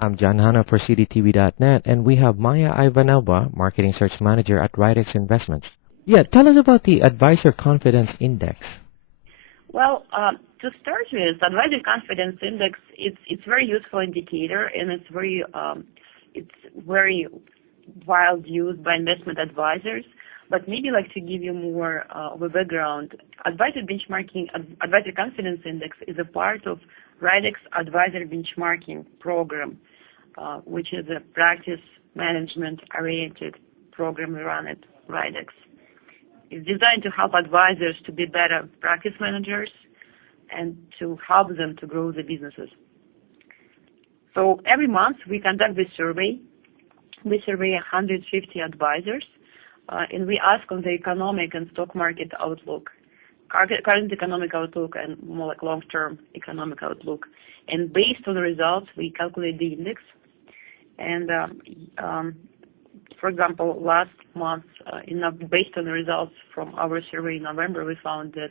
I'm John Hanna for CDTV.net, and we have Maya Ivanova, Marketing Search Manager at Rydex Investments. Yeah, tell us about the Advisor Confidence Index. Well, to start with, Advisor Confidence Index, it's very useful indicator, and it's very widely used by investment advisors. But maybe like to give you more of a background, Advisor Confidence Index is a part of Rydex Advisor Benchmarking Program, which is a practice management-oriented program we run at Rydex. It's designed to help advisors to be better practice managers and to help them to grow their businesses. So every month we conduct this survey. We survey 150 advisors, and we ask on the economic and stock market outlook, current economic outlook and more like long-term economic outlook. And based on the results, we calculate the index. And for example, last month, based on the results from our survey in November, we found that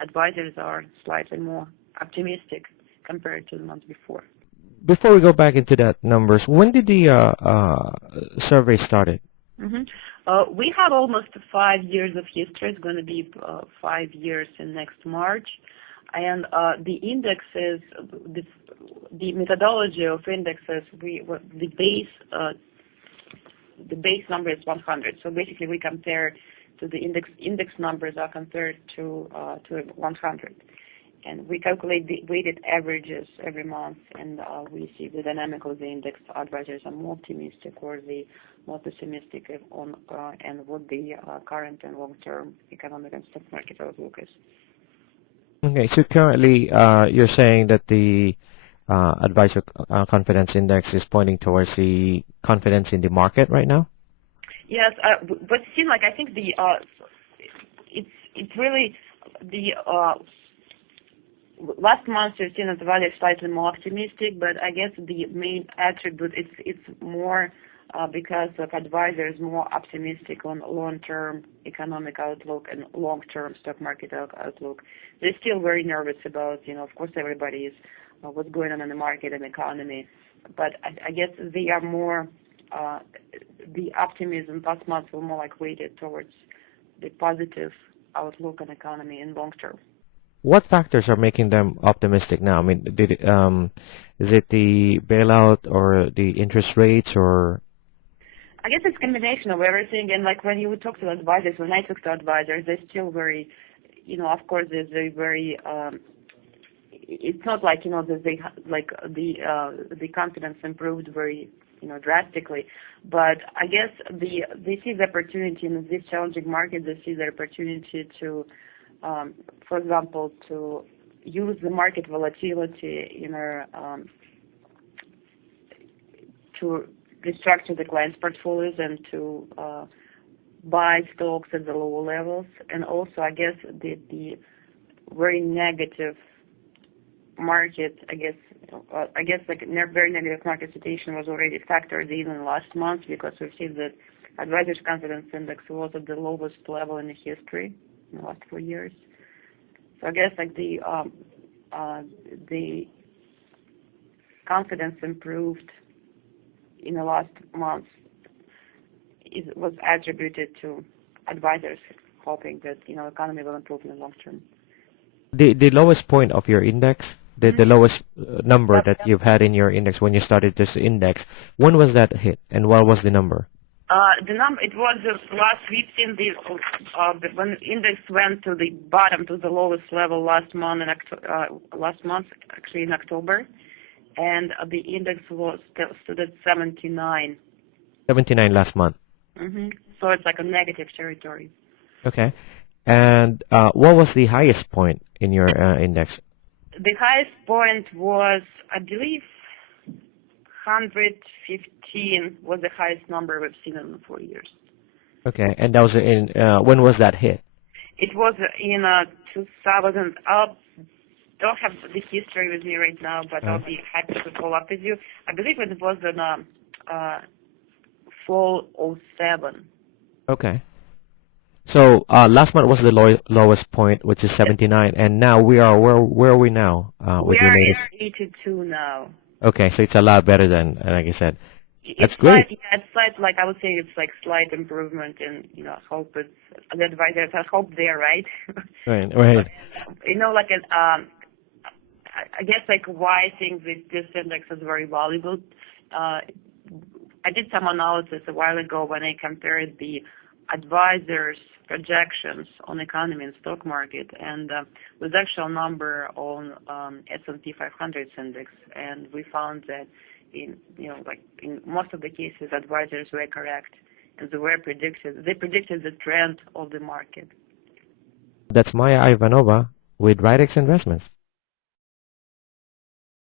advisors are slightly more optimistic compared to the month before. Before we go back into that numbers, when did the survey started? We have almost 5 years of history. It's going to be 5 years in next March. And the indexes, the methodology of indexes, the base number is 100. So basically we compare to the index numbers are compared to 100. And we calculate the weighted averages every month, and we see the dynamic of the index. Advisors are more optimistic or the more pessimistic on and what the current and long-term economic and stock market outlook is. Okay, so currently you're saying that the Advisor Confidence Index is pointing towards the confidence in the market right now? Yes, but it seems like I think the it's really the last month we've seen that the value is slightly more optimistic, but I guess the main attribute it's more because of advisors more optimistic on long-term economic outlook and long-term stock market outlook. They're still very nervous about, of course everybody is what's going on in the market and economy, but I guess they are more, the optimism last month were more like weighted towards the positive outlook on economy in long term. What factors are making them optimistic now? I mean, is it the bailout or the interest rates or? I guess it's a combination of everything. And like when you would talk to advisors, when I talk to advisors, they're still very, of course, they're very. It's not like that they like the confidence improved very drastically, but I guess they see the opportunity in this challenging market. They see the opportunity to. For example, to use the market volatility to restructure the client's portfolios and to buy stocks at the lower levels. And also, I guess, the very negative market, I guess like very negative market situation was already factored in last month because we've seen that Advisors Confidence Index was at the lowest level in the history in the last 4 years. So I guess like the confidence improved in the last month was attributed to advisors hoping that economy will improve in the long term. The lowest point of your index, the lowest number that you've had in your index when you started this index, when was that hit and what was the number? The number, it was last week in when index went to the bottom, to the lowest level last month, actually in October, and the index stood at 79. 79 last month. So it's like a negative territory. Okay. And what was the highest point in your index? The highest point was, I believe, 115 was the highest number we've seen in 4 years. Okay, and that was in when was that hit? It was in 2000. I don't have the history with me right now, but I'll be happy to follow up with you. I believe it was in fall 07. Okay. So last month was the lowest point, which is 79, and now we are where are we now? We are at 82 now. Okay, so it's a lot better than, like I said. That's It's great. slight, like I would say it's like slight improvement in, I hope it's, the advisors, I hope they're right. Right, But, right. like, I guess like why I think this index is very valuable. Uh, I did some analysis a while ago when I compared the advisors' projections on economy and stock market and with actual number on S&P 500 index, and we found that in most of the cases, advisors were correct, and they predicted the trend of the market. That's Maya Ivanova with Rydex Investments.